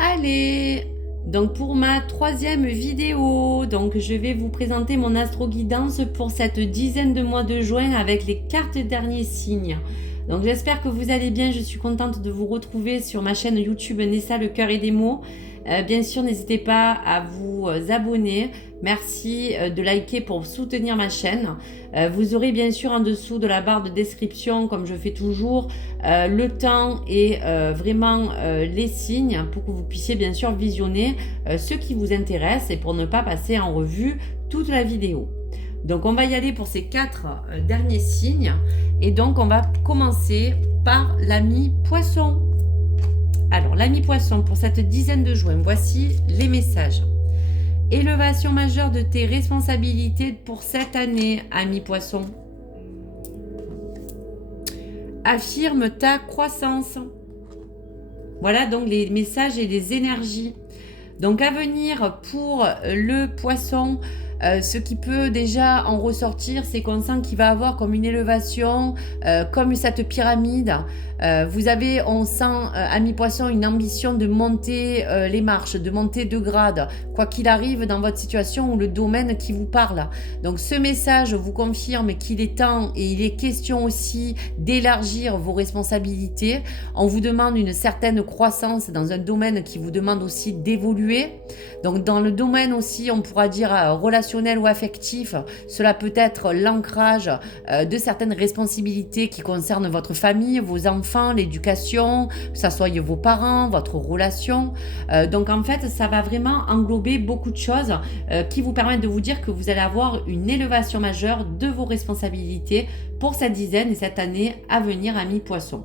Allez, donc pour ma troisième vidéo, donc je vais vous présenter mon astro-guidance pour cette dizaine de mois de juin avec les cartes derniers signes. Donc j'espère que vous allez bien, je suis contente de vous retrouver sur ma chaîne YouTube Nessa le cœur et des mots. Bien sûr, n'hésitez pas à vous abonner. Merci de liker pour soutenir ma chaîne. Vous aurez bien sûr en dessous de la barre de description, comme je fais toujours, le temps et vraiment les signes pour que vous puissiez bien sûr visionner ce qui vous intéresse et pour ne pas passer en revue toute la vidéo. Donc on va y aller pour ces 4 derniers signes et donc on va commencer par l'ami poisson. Alors l'ami poisson pour cette dizaine de juin, voici les messages. Élévation majeure de tes responsabilités pour cette année, ami poisson. Affirme ta croissance. Voilà donc les messages et les énergies. Donc à venir pour le poisson, ce qui peut déjà en ressortir, c'est qu'on sent qu'il va avoir comme une élévation, comme cette pyramide. Vous avez, on sent, ami poisson, une ambition de monter les marches, de monter de grade, quoi qu'il arrive dans votre situation ou le domaine qui vous parle. Donc ce message vous confirme qu'il est temps et il est question aussi d'élargir vos responsabilités. On vous demande une certaine croissance dans un domaine qui vous demande aussi d'évoluer. Donc dans le domaine aussi, on pourra dire relationnel ou affectif, cela peut être l'ancrage de certaines responsabilités qui concernent votre famille, vos enfants, l'éducation, que ce soit vos parents, votre relation. Donc en fait, ça va vraiment englober beaucoup de choses qui vous permettent de vous dire que vous allez avoir une élévation majeure de vos responsabilités pour cette dizaine et cette année à venir, ami poisson.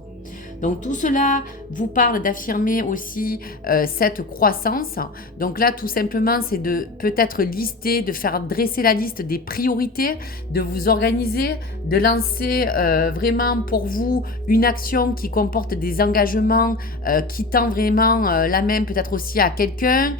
Donc tout cela vous parle d'affirmer aussi cette croissance. Donc là, tout simplement, c'est de peut-être lister, de faire dresser la liste des priorités, de vous organiser, de lancer vraiment pour vous une action qui comporte des engagements, qui tend vraiment la main peut-être aussi à quelqu'un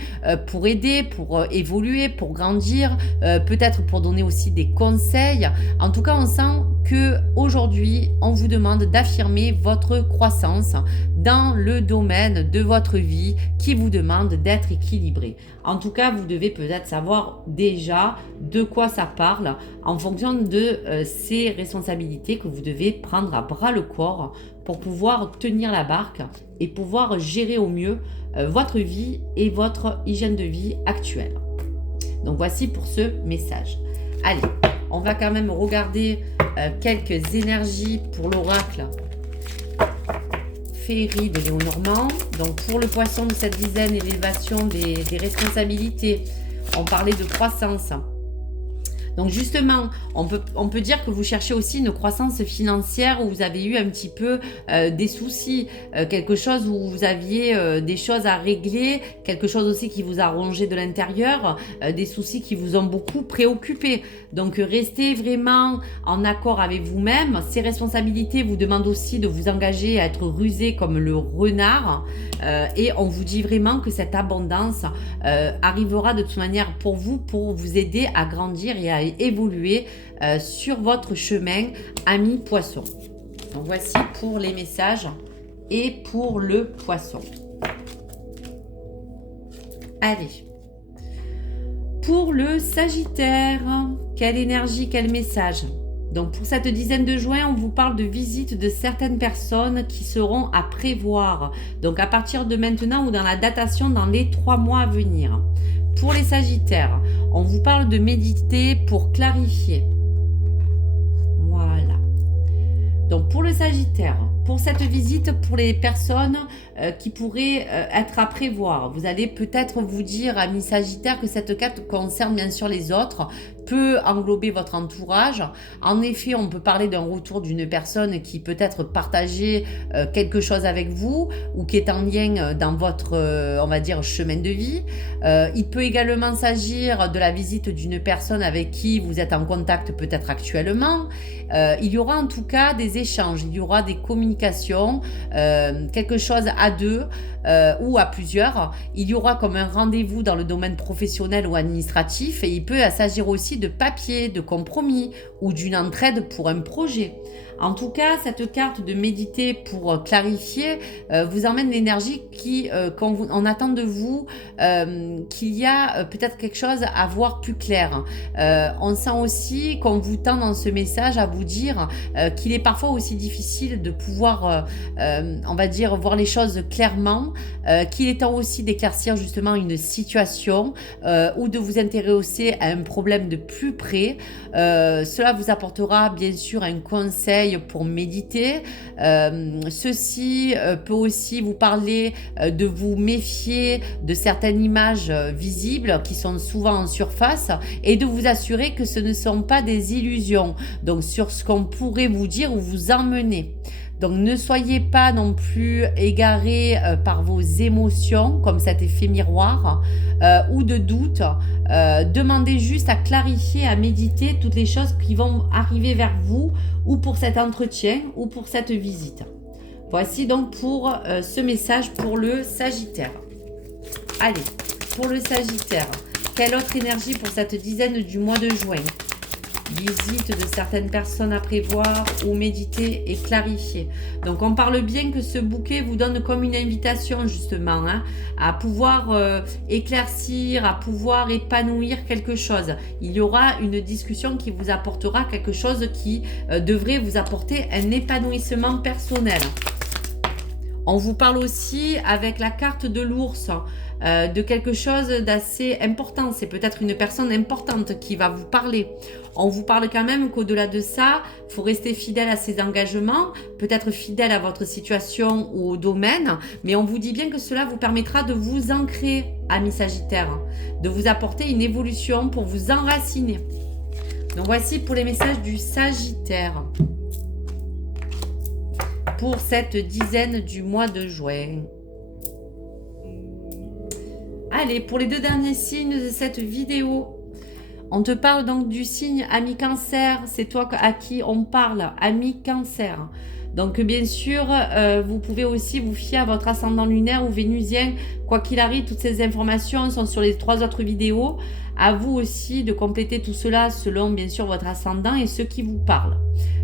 pour aider, pour évoluer, pour grandir, peut-être pour donner aussi des conseils. En tout cas, on sent que aujourd'hui, on vous demande d'affirmer votre croissance dans le domaine de votre vie qui vous demande d'être équilibré. En tout cas, vous devez peut-être savoir déjà de quoi ça parle en fonction de ces responsabilités que vous devez prendre à bras le corps pour pouvoir tenir la barque et pouvoir gérer au mieux votre vie et votre hygiène de vie actuelle. Donc voici pour ce message. Allez, on va quand même regarder quelques énergies pour l'oracle Féerie de Léonormand. Donc pour le poisson de cette dizaine, élévation des responsabilités. On parlait de croissance. Donc justement, on peut dire que vous cherchez aussi une croissance financière où vous avez eu un petit peu des soucis, quelque chose où vous aviez des choses à régler, quelque chose aussi qui vous a rongé de l'intérieur, des soucis qui vous ont beaucoup préoccupé. Donc restez vraiment en accord avec vous-même. Ces responsabilités vous demandent aussi de vous engager à être rusé comme le renard et on vous dit vraiment que cette abondance arrivera de toute manière pour vous aider à grandir et à évoluer sur votre chemin, ami poisson. Donc voici pour les messages et pour le poisson. Allez. Pour le Sagittaire, quelle énergie, quel message? Donc pour cette dizaine de juin, on vous parle de visite de certaines personnes qui seront à prévoir. Donc à partir de maintenant ou dans la datation dans les 3 mois à venir. Pour les Sagittaires, on vous parle de méditer pour clarifier. Voilà. Donc pour le Sagittaire, pour cette visite, pour les personnes qui pourraient être à prévoir, vous allez peut-être vous dire, ami Sagittaire, que cette carte concerne bien sûr les autres, peut englober votre entourage. En effet, on peut parler d'un retour d'une personne qui peut-être partageait quelque chose avec vous ou qui est en lien dans votre, on va dire, chemin de vie. Il peut également s'agir de la visite d'une personne avec qui vous êtes en contact peut-être actuellement. Il y aura en tout cas des échanges, il y aura des communications, quelque chose à deux ou à plusieurs. Il y aura comme un rendez-vous dans le domaine professionnel ou administratif et il peut s'agir aussi de papier, de compromis ou d'une entraide pour un projet. En tout cas, cette carte de méditer pour clarifier vous emmène l'énergie qui, on attend de vous qu'il y a peut-être quelque chose à voir plus clair. On sent aussi qu'on vous tend dans ce message à vous dire qu'il est parfois aussi difficile de pouvoir, on va dire, voir les choses clairement, qu'il est temps aussi d'éclaircir justement une situation ou de vous intéresser à un problème de plus près. Cela vous apportera bien sûr un conseil pour méditer. Ceci peut aussi vous parler de vous méfier de certaines images visibles qui sont souvent en surface et de vous assurer que ce ne sont pas des illusions. Donc sur ce qu'on pourrait vous dire ou vous emmener. Donc ne soyez pas non plus égarés par vos émotions, comme cet effet miroir, ou de doute. Demandez juste à clarifier, à méditer toutes les choses qui vont arriver vers vous, ou pour cet entretien, ou pour cette visite. Voici donc pour ce message pour le Sagittaire. Allez, pour le Sagittaire, quelle autre énergie pour cette dizaine du mois de juin? Visite de certaines personnes à prévoir ou méditer et clarifier. Donc on parle bien que ce bouquet vous donne comme une invitation justement à pouvoir éclaircir, à pouvoir épanouir quelque chose. Il y aura une discussion qui vous apportera quelque chose qui devrait vous apporter un épanouissement personnel. On vous parle aussi avec la carte de l'ours de quelque chose d'assez important. C'est peut-être une personne importante qui va vous parler. On vous parle quand même qu'au-delà de ça, il faut rester fidèle à ses engagements, peut-être fidèle à votre situation ou au domaine, mais on vous dit bien que cela vous permettra de vous ancrer, amis Sagittaire, de vous apporter une évolution pour vous enraciner. Donc voici pour les messages du Sagittaire. Pour cette dizaine du mois de juin. Allez, pour les deux derniers signes de cette vidéo, on te parle donc du signe ami Cancer. C'est toi à qui on parle, ami Cancer. Donc bien sûr, vous pouvez aussi vous fier à votre ascendant lunaire ou vénusien. Quoi qu'il arrive, toutes ces informations sont sur les 3 autres vidéos. À vous aussi de compléter tout cela selon bien sûr votre ascendant et ceux qui vous parlent.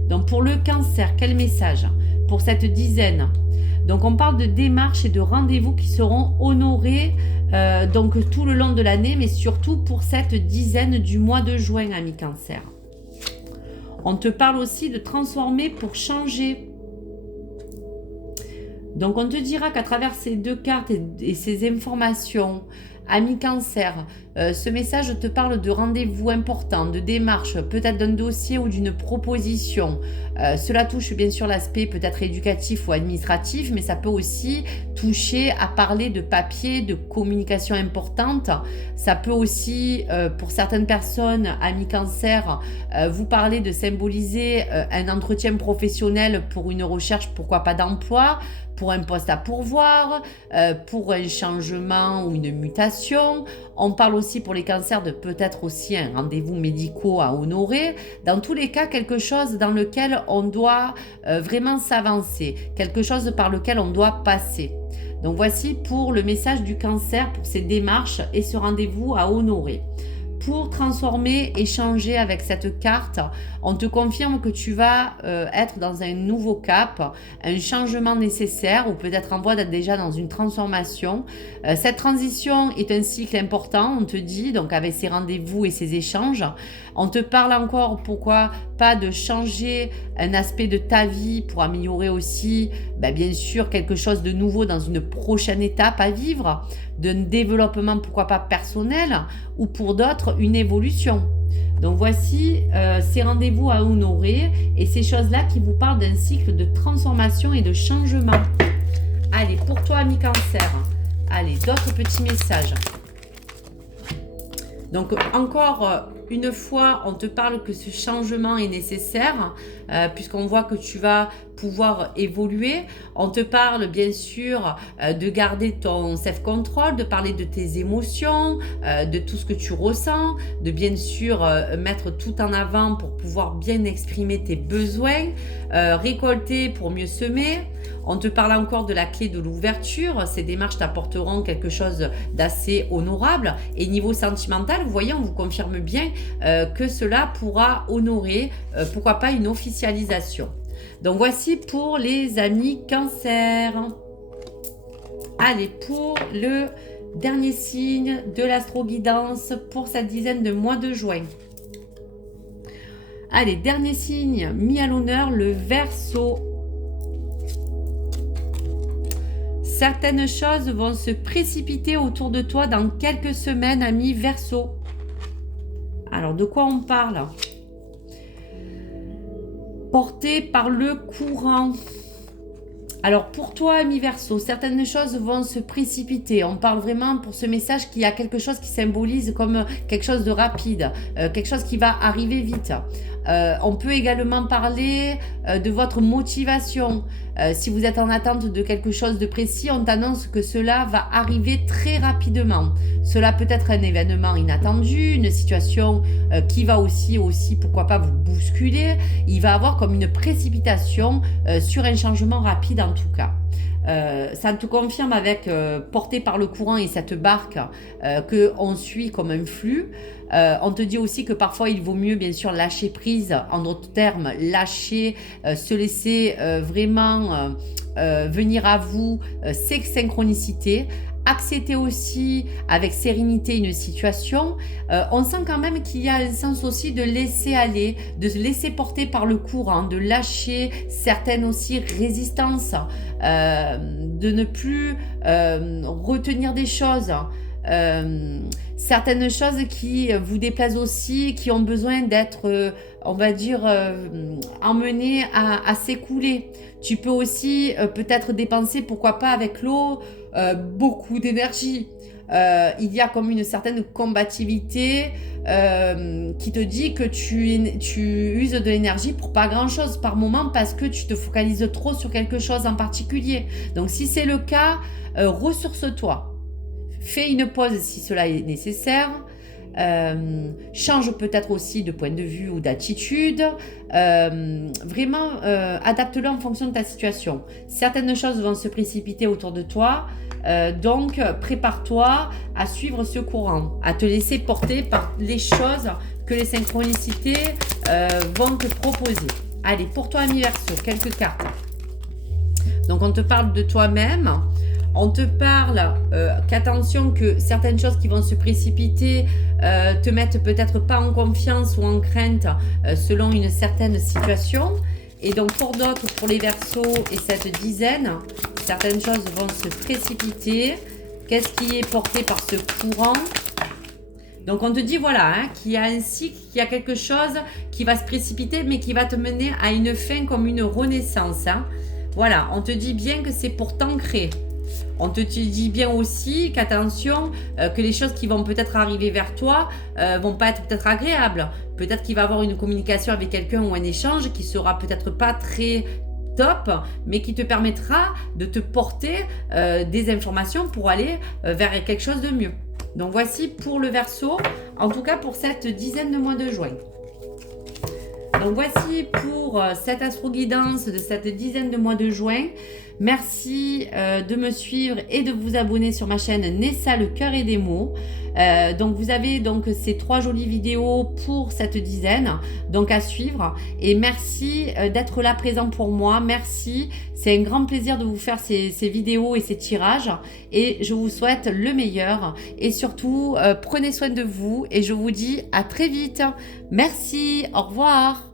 Donc pour le Cancer, quel message pour cette dizaine? Donc on parle de démarches et de rendez-vous qui seront honorés donc tout le long de l'année, mais surtout pour cette dizaine du mois de juin, ami Cancer. On te parle aussi de transformer pour changer. Donc on te dira qu'à travers ces deux cartes et ces informations, ami Cancer, ce message te parle de rendez-vous importants, de démarches, peut-être d'un dossier ou d'une proposition. Cela touche bien sûr l'aspect peut-être éducatif ou administratif, mais ça peut aussi toucher à parler de papier, de communication importante. Ça peut aussi, pour certaines personnes, amis Cancer, vous parler de symboliser un entretien professionnel pour une recherche, pourquoi pas d'emploi, pour un poste à pourvoir, pour un changement ou une mutation. On parle aussi pour les cancers de peut-être aussi un rendez-vous médical à honorer. Dans tous les cas, quelque chose dans lequel on doit vraiment s'avancer, quelque chose par lequel on doit passer. Donc voici pour le message du Cancer, pour ces démarches et ce rendez-vous à honorer. Pour transformer et changer avec cette carte, on te confirme que tu vas être dans un nouveau cap, un changement nécessaire ou peut-être en voie d'être déjà dans une transformation. Cette transition est un cycle important, on te dit, donc avec ces rendez-vous et ces échanges. On te parle encore, pourquoi pas, de changer un aspect de ta vie pour améliorer aussi, bien sûr, quelque chose de nouveau dans une prochaine étape à vivre, d'un développement, pourquoi pas personnel, ou pour d'autres, une évolution. Donc voici ces rendez-vous à honorer et ces choses-là qui vous parlent d'un cycle de transformation et de changement. Allez, pour toi, ami Cancer, allez, d'autres petits messages. Donc encore une fois, on te parle que ce changement est nécessaire puisqu'on voit que tu vas pouvoir évoluer. On te parle bien sûr de garder ton self-control, de parler de tes émotions, de tout ce que tu ressens, de bien sûr mettre tout en avant pour pouvoir bien exprimer tes besoins, récolter pour mieux semer. On te parle encore de la clé de l'ouverture. Ces démarches t'apporteront quelque chose d'assez honorable. Et niveau sentimental, vous voyez, on vous confirme bien que cela pourra honorer, pourquoi pas, une officialisation. Donc voici pour les amis Cancer. Allez, pour le dernier signe de l'astro-guidance pour cette dizaine de mois de juin. Allez, dernier signe mis à l'honneur, le Verseau. Certaines choses vont se précipiter autour de toi dans quelques semaines, ami Verseau. Alors, de quoi on parle? Porté par le courant. Alors pour toi, ami Verseau, certaines choses vont se précipiter. On parle vraiment pour ce message qu'il y a quelque chose qui symbolise comme quelque chose de rapide, quelque chose qui va arriver vite. On peut également parler de votre motivation. Si vous êtes en attente de quelque chose de précis, on t'annonce que cela va arriver très rapidement. Cela peut être un événement inattendu, une situation qui va aussi, pourquoi pas, vous bousculer. Il va avoir comme une précipitation sur un changement rapide en tout cas. Ça te confirme avec porté par le courant et cette barque qu'on suit comme un flux. On te dit aussi que parfois il vaut mieux bien sûr lâcher prise, en d'autres termes lâcher, se laisser vraiment venir à vous ces synchronicités. Accepter aussi avec sérénité une situation. On sent quand même qu'il y a un sens aussi de laisser aller, de se laisser porter par le courant, de lâcher certaines aussi résistances, de ne plus retenir des choses. Certaines choses qui vous déplaisent aussi, qui ont besoin d'être, on va dire, emmenées à s'écouler. Tu peux aussi peut-être dépenser, pourquoi pas avec l'eau, beaucoup d'énergie. Il y a comme une certaine combativité qui te dit que tu uses de l'énergie pour pas grand chose par moment parce que tu te focalises trop sur quelque chose en particulier. Donc si c'est le cas, ressource-toi. Fais une pause si cela est nécessaire. Change peut-être aussi de point de vue ou d'attitude. Vraiment, adapte-le en fonction de ta situation. Certaines choses vont se précipiter autour de toi. Donc, prépare-toi à suivre ce courant, à te laisser porter par les choses que les synchronicités vont te proposer. Allez, pour toi, ami Verseau, quelques cartes. Donc, on te parle de toi-même. On te parle qu'attention, que certaines choses qui vont se précipiter te mettent peut-être pas en confiance ou en crainte selon une certaine situation. Et donc pour d'autres, pour les Verseaux et cette dizaine, certaines choses vont se précipiter. Qu'est-ce qui est porté par ce courant? Donc on te dit voilà, qu'il y a un cycle, qu'il y a quelque chose qui va se précipiter mais qui va te mener à une fin comme une renaissance. Voilà, on te dit bien que c'est pour t'ancrer. On te dit bien aussi qu'attention, que les choses qui vont peut-être arriver vers toi vont pas être peut-être agréables. Peut-être qu'il va y avoir une communication avec quelqu'un ou un échange qui sera peut-être pas très top, mais qui te permettra de te porter des informations pour aller vers quelque chose de mieux. Donc voici pour le Verseau, en tout cas pour cette dizaine de mois de juin. Donc voici pour cette astro-guidance de cette dizaine de mois de juin. Merci de me suivre et de vous abonner sur ma chaîne Nessa le cœur et des mots. Donc vous avez donc ces 3 jolies vidéos pour cette dizaine donc à suivre, et merci d'être là présent pour moi. Merci, c'est un grand plaisir de vous faire ces vidéos et ces tirages, et je vous souhaite le meilleur et surtout prenez soin de vous et je vous dis à très vite. Merci, au revoir.